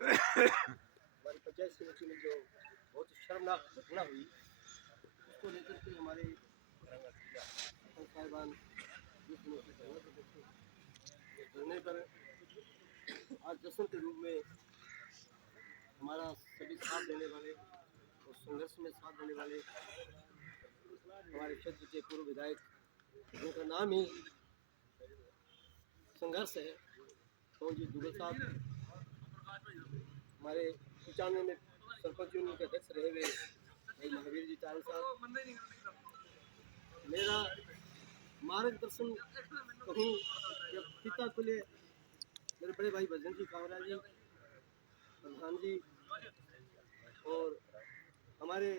हमारी पंचायत समिति में जो बहुत ही शर्मनाक घटना हुई उसको लेकर के हमारे साहिबान धरने पर आज जश्न के रूप में हमारा सभी साथ देने वाले और संघर्ष में साथ देने वाले हमारे क्षेत्र के पूर्व विधायक जिनका नाम ही संघर्ष है पवन जी दुबे साहब, हमारे 95 में सरपंच यूनियन के अध्यक्ष रहे हुए महावीर जी चाल साहब, मेरा मार्गदर्शन कहूँ जब पिता को लिए मेरे बड़े भाई भजन जी कांवरा जी, प्रधान जी, और हमारे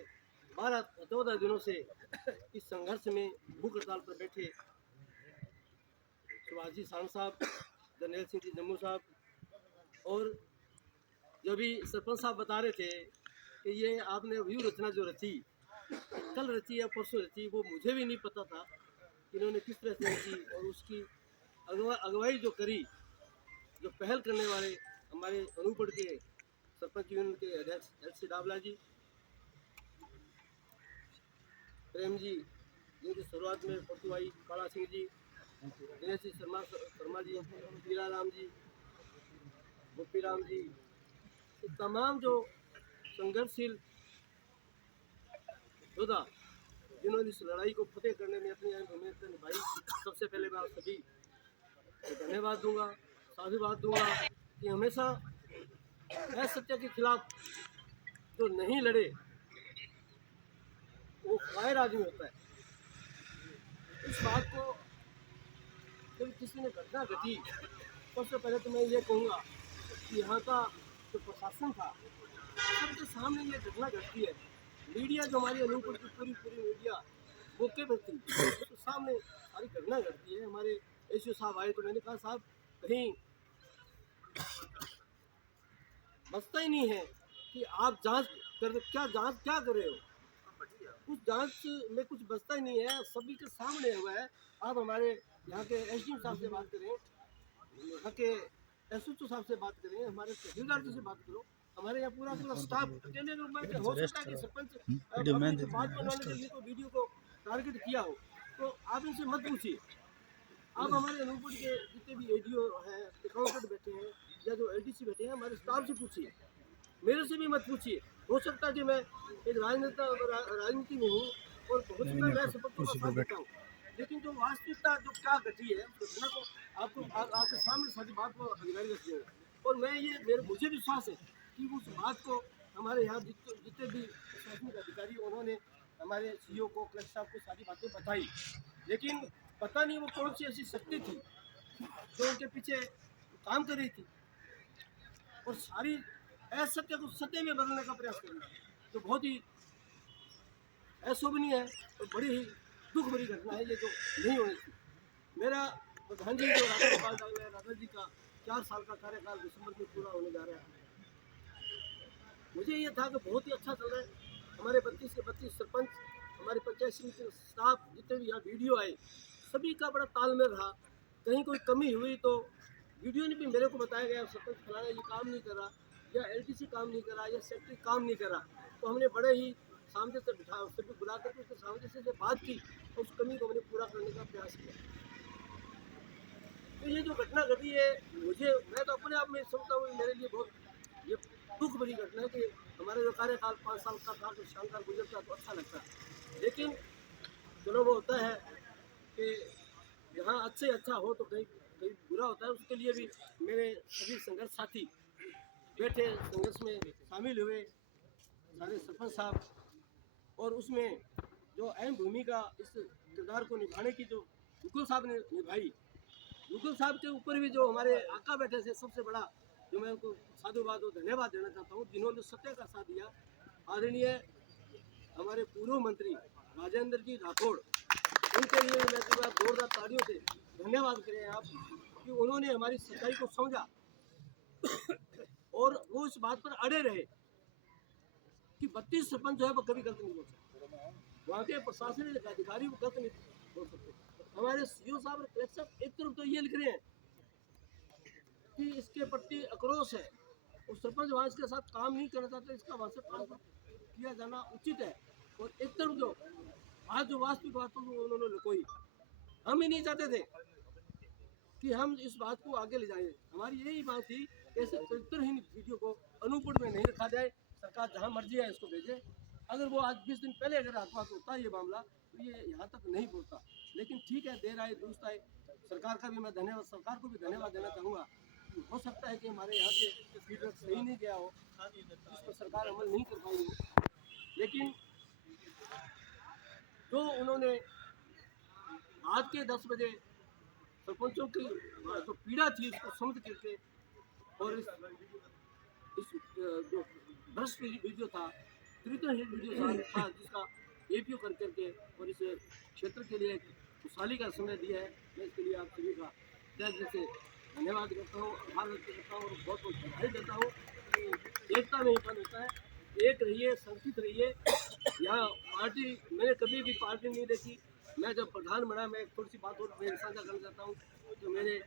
12-14 दिनों से इस संघर्ष में भूख हड़ताल पर बैठे सुभाष जी सान साहब, जर्नैल सिंह जी जम्मू साहब, और जो भी सरपंच साहब बता रहे थे कि ये आपने व्यू रचना जो रची कल रची या परसों रची, वो मुझे भी नहीं पता था कि इन्होंने किस तरह से रची, और उसकी अगुवाई जो करी, जो पहल करने वाले हमारे अनूपगढ़ के सरपंच यूनियन के अध्यक्ष एल.सी. डावला जी, प्रेम जी, जिनकी शुरुआत में पटुआई काला सिंह जी, दिनेश जी शर्मा जी, पीरा राम जी, गोपी राम जी, तमाम जो संघर्षशील योद्धा जिन्होंने इस लड़ाई को फतेह करने में अपनी भूमिका निभाई, सबसे पहले मैं आप सभी को धन्यवाद दूंगा, साधुवाद दूंगा कि हमेशा असत्य के खिलाफ जो नहीं लड़े वो कायर आदमी होता है। इस बात को जब किसी ने घटना घटी, सबसे पहले तो मैं ये कहूँगा कि यहाँ का जो प्रशासन था सबके सामने ये घटना घटती है, मीडिया जो हमारी अनूपगढ़ की पूरी मीडिया मौके पर थी, तो सामने सारी घटना घटती है। हमारे एसओ साहब आए तो मैंने कहा साहब कहीं बचता ही नहीं है कि आप जांच कर क्या कर रहे हो, उस जांच में कुछ बचता ही नहीं है, सभी के सामने हुआ है। आप हमारे यहाँ के एसडीएम साहब से बात करें, यहाँ के एसओ साहब से बात करें, हमारे तहसीलदार जी से बात करो, हमारे यहाँ पूरा स्टाफ अकेले हो सकता है कि सरपंच बात बनाने के लिए तो वीडियो को टारगेट किया हो, तो आप इनसे मत पूछिए। आप हमारे अनूपगढ़ के जितने भी एडीओ हैं, अकाउंटेंट बैठे हैं या जो एलडीसी बैठे हैं, हमारे स्टाफ से पूछिए, मेरे से भी मत पूछिए। हो सकता है कि मैं एक राजनीति में हूँ और बहुत सी मैं सबको साथ देता हूँ, लेकिन जो वास्तविकता जो क्या घटी है उस घटना को आपके सामने सारी बात को अधिकारी रख देगा, और मैं ये मुझे विश्वास है कि उस बात को हमारे यहाँ जितने भी प्रशासनिक अधिकारी उन्होंने हमारे सीईओ को, कलेक्टर साहब को सारी बातें बताई, लेकिन पता नहीं वो कौन सी ऐसी शक्ति थी जो उनके पीछे काम कर रही थी और सारी असत्य को सत्य में बदलने का प्रयास कर रही थी, जो बहुत ही अशोभनीय है और बड़ी ही दुख भरी घटना है ये, जो नहीं होनी थी। मेरा प्रधान जी जो राधा जी का 4 साल का कार्यकाल दिसंबर में पूरा होने जा रहा है, मुझे ये था कि बहुत ही अच्छा चल रहा है, हमारे 32 के 32 सरपंच, हमारे पंचायत समिति के स्टाफ, जितने भी यहाँ वीडियो आए सभी का बड़ा तालमेल रहा। कहीं कोई कमी हुई तो वीडियो ने भी मेरे को बताया गया सरपंच फलाना ये काम नहीं कर रहा, या एलटीसी काम नहीं कर रहा, या सेक्रेटरी काम नहीं कर रहा, तो हमने बड़े ही सामने से बिठा सभी बुला करके उसके सामने से बात की और उस कमी को हमने पूरा करने का प्रयास किया। तो ये जो घटना घटी है, मैं तो अपने आप में समझता हूँ मेरे लिए बहुत ये दुख भरी घटना है कि हमारा जो कार्यकाल 5 साल का था तो शानदार गुजरता तो अच्छा लगता है, लेकिन चलो वो होता है कि यहाँ अच्छे अच्छा हो तो कहीं कहीं बुरा होता है। उसके लिए भी मेरे सभी संघर्ष साथी बैठे संघर्ष में शामिल हुए, सारे सरपंच साहब, और उसमें जो अहम भूमिका इस किरदार को निभाने की जो मुकुल साहब ने निभाई, मुकुल साहब के ऊपर भी जो हमारे आका बैठे थे, सबसे बड़ा जो मैं उनको साधुवाद और धन्यवाद देना चाहता हूँ, जिन्होंने सत्य का साथ दिया। आदरणीय हमारे पूर्व मंत्री राजेंद्र जी राठौड़, उनके लिए मैं पूरा जोरदार तालियों से धन्यवाद करें आप कि उन्होंने हमारी सच्चाई को समझा और वो इस बात पर अड़े रहे कि 32 सरपंच जो है वो कभी गलत नहीं बोल सकते, वहाँ के प्रशासनिक अधिकारी वो गलत नहीं बोल सकते। हमारे सीओ साहब और कलेक्टर साहब एक तरफ तो ये लिख रहे हैं कि इसके प्रति आक्रोश है, और सरपंच वहाँ इसके साथ काम नहीं करना चाहते, इसका वहाँ से ट्रांसफर किया जाना उचित है। और एकदम जो आज जो वास्तविक बातों को उन्होंने कोई हम ही नहीं चाहते थे कि हम इस बात को आगे ले जाएं। हमारी यही बात थी कि ऐसे चरित्रहीन वीडियो को अनुकूल में नहीं रखा जाए, सरकार जहाँ मर्जी है इसको भेजे। अगर वो आज 20 दिन पहले अगर आत्महत्या होता ये मामला तो ये यहाँ तक नहीं पहुँचता। लेकिन ठीक है, देर आए दुरुस्त आए। सरकार का भी मैं धन्यवाद, सरकार को भी धन्यवाद देना चाहूँगा। हो सकता है कि हमारे यहाँ से फीडबैक सही नहीं गया हो, जिस पर सरकार अमल नहीं कर पाई हो, लेकिन जो उन्होंने आज के 10 बजे सरपंचों की जो पीड़ा थी उसको समझ करके और इस जो भ्रष्ट वीडियो था, त्रितहीन वीडियो था जिसका एपीओ कर करके और इस क्षेत्र के लिए खुशहाली का समय दिया है, मैं इसके लिए आप सभी का तहे दिल से धन्यवाद करता हूँ, आभार व्यक्त करता हूँ और बहुत बहुत बधाई देता हूँ कि एकता में फल होता है। एक रहिए, संगठित रहिए। यहाँ पार्टी, मैंने कभी भी पार्टी नहीं देखी। मैं जब प्रधान बना, मैं थोड़ी सी बात और मैं साझा करना चाहता हूँ। जो मेरे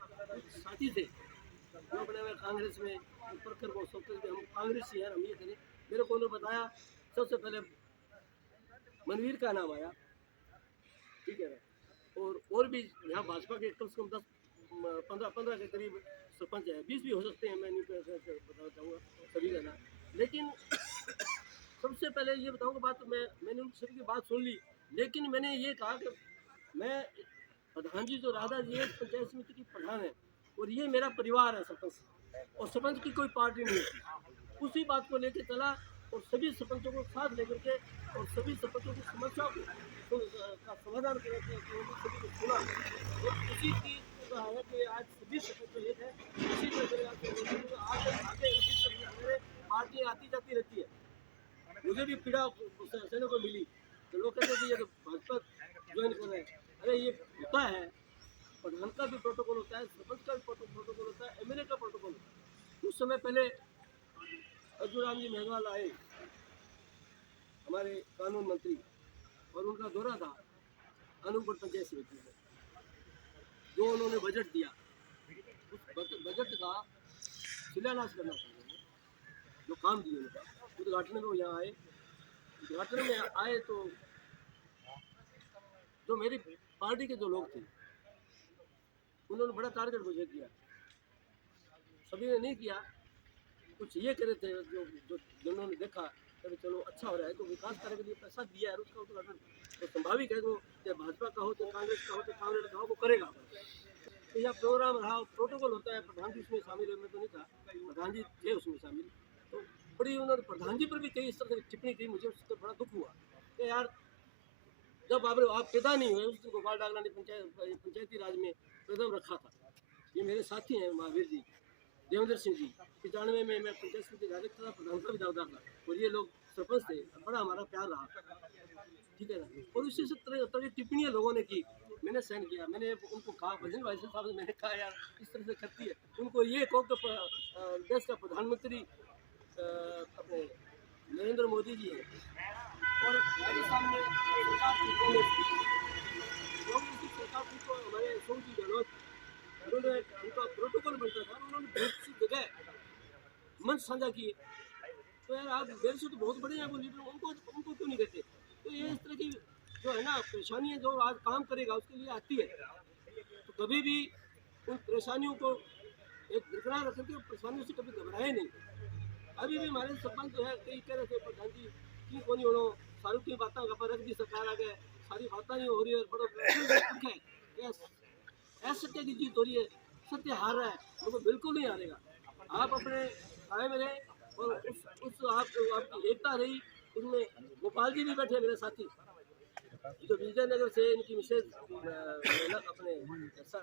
साथी थे जो अपने में कांग्रेस में प्रखर को सोचते थे हम कांग्रेस ही हैं, हम ये करें, मेरे को उन्होंने बताया सबसे पहले मनवीर का नाम आया, ठीक है ना। और भी यहाँ भाजपा के कम से कम 10-15 के करीब सरपंच है, 20 भी हो सकते हैं, मैं नहीं बताना चाहूँगा सभी का नाम। लेकिन सबसे पहले ये बताऊँगा बात, मैंने उन सभी की बात सुन ली, लेकिन मैंने ये कहा कि मैं प्रधान जी जो राधा जी है पंचायत समिति की प्रधान है और ये मेरा परिवार है सरपंच, और सरपंच की कोई पार्टी नहीं है। उसी बात को लेकर चला और सभी सरपंचों को साथ लेकर के और सभी सरपंचों की समस्याओं का समाधान करने के सभी को सुना और उसी की कहा है कि आज सभी सरपंच एक है। इसी तरह आगे इसी तरह हमारे पार्टियाँ आती जाती रहती है। मुझे भी पीड़ा सहने को मिली तो लोग कहते थे ये तो भाजपा ज्वाइन कर रहे हैं। अरे ये होता है, प्रधान का भी प्रोटोकॉल होता है, सरपंच का भी प्रोटोकॉल होता है, एमएलए का प्रोटोकॉल होता है। कुछ समय पहले अर्जुन राम जी मेघवाल आए, हमारे कानून मंत्री, और उनका दौरा था अनूपपुर पंचायत समिति में, जो उन्होंने बजट दिया उस बजट का शिलान्यास करना था, जो काम दिए उनका उद्घाटन में वो यहाँ आए। उद्घाटन में आए तो जो मेरी पार्टी के जो लोग थे उन्होंने बड़ा टारगेट मुझे किया, सभी ने नहीं किया, कुछ ये करे थे जो जो जिन्होंने देखा कि चलो अच्छा हो रहा है तो विकास करने के लिए पैसा दिया है, उसका उद्घाटन तो संभावित है, चाहे भाजपा का हो चाहे कांग्रेस का हो चाहे कांग्रेस का हो, वो करेगा। तो यह प्रोग्राम रहा, प्रोटोकॉल होता है, प्रधान जी उसमें शामिल है, मैं तो नहीं था, प्रधान जी थे उसमें शामिल। तो बड़ी उन्होंने प्रधान जी पर भी कई इस तरह की टिप्पणी की, मुझे उससे बड़ा दुख हुआ कि यार जब आप पैदा नहीं हुए उस दिन गोपाल डागला ने पंचायती राज में कदम रखा था। ये मेरे साथी हैं महावीर जी, देवेंद्र सिंह जी, 95 में मैं पंचायत समिति डायरेक्टर था, प्रधान का भी दावदार था, और ये लोग सरपंच थे, बड़ा हमारा प्यार रहा, ठीक है ना। और उसी से तरह की टिप्पणियाँ लोगों ने की, मैंने सहन किया। मैंने उनको कहा, भजन भाई साहब से मैंने कहा यार इस तरह से करती है, उनको ये कहो कि देश का प्रधानमंत्री अपने नरेंद्र मोदी जी है और राजस्थान में सरकार की सरकार को हमारे अशोक जी गहलोत, उन्होंने उनका प्रोटोकॉल बनता था, उन्होंने बहुत सी जगह मंच साझा किए। तो यार आप मेरे से तो बहुत बड़े हैं वो लीडर, उनको क्यों नहीं देते? तो ये इस तरह की जो है ना परेशानियाँ जो आज काम करेगा उसके लिए आती है, तो कभी भी उन परेशानियों को एक बरकरार रखें कि परेशानियों से कभी घबराए नहीं। अभी भी हमारे सरपंच जो है कई कह रहे थे प्रधान जी की कोनी होनो सारू की बातें गपर रख दी सरकार आगे, सारी बातें नहीं हो रही है, बड़ा दुख है, असत्य की जीत हो रही है, सत्य हार रहा है, वो बिल्कुल नहीं हारेगा। आप अपने कायम रहे और उस आपकी एकता रही, उसमें गोपाल जी भी बैठे मेरे साथी, जो विजयनगर से इनकी मिसेज अपने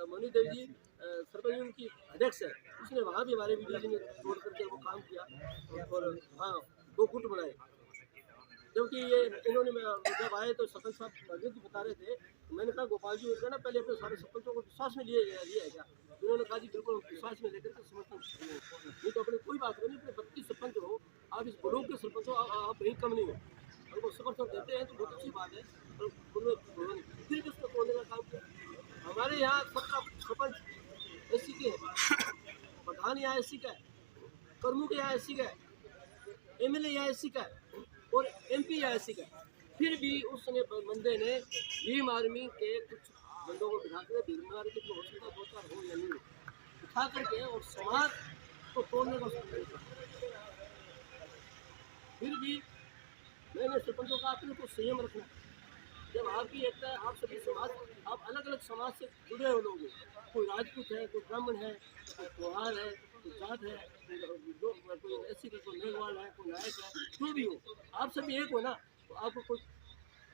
मनी देव जी सरपंच उनकी अध्यक्ष है, उसने वहाँ भी हमारे वीडियो जी ने तोड़ करके वो काम किया और हाँ 2 गुट बनाए। क्योंकि ये इन्होंने जब आए तो सरपंच साहब जी बता रहे थे, मैंने कहा गोपाल जी उनका ना पहले अपने सारे सरपंचों को विश्वास में लिया है क्या? उन्होंने कहा जी बिल्कुल विश्वास में लेकर के समर्थन नहीं तो अपने कोई बात नहीं, अपने 32 सरपंच हो, आप इस ब्लॉक के सरपंच हो, आप कहीं कम नहीं हो, अगर वो समर्थन देते हैं तो बहुत अच्छी बात है, और फिर भी उसको तोड़ने का काम किया। हमारे यहाँ सबका सरपंच एसी के है, प्रधान यहाँ एसी का है, प्रमुख यहाँ एससी का है, एमएलए यहाँ एससी का है और एमपी यहाँ एससी का है। फिर भी उसने बंदे ने भीम आर्मी के कुछ बंदों को बिठा कर भीम आर्मी की हो सकता दो चार हो या नहीं उठा करके और समाज को तोड़ने का उसने प्रयास किया। फिर भी मैंने सरपंचों का आपने को संयम रखना। जब आपकी एकता है, आप सभी समाज, आप अलग अलग समाज से जुड़े हुए लोग हैं, कोई राजपूत है, कोई ब्राह्मण है, कोई त्योहार है, कोई जात है, कोई ऐसी कोई मेघवाल है, कोई नायक है, जो भी हो, आप सभी एक हो ना, तो आपको कोई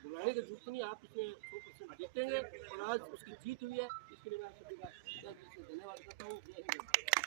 बुलाने की जरूरत नहीं। आप इसमें 100% जीतेंगे और आज उसकी जीत हुई है। इसके लिए मैं आप सभी का धन्यवाद करता हूँ। जय हिंद।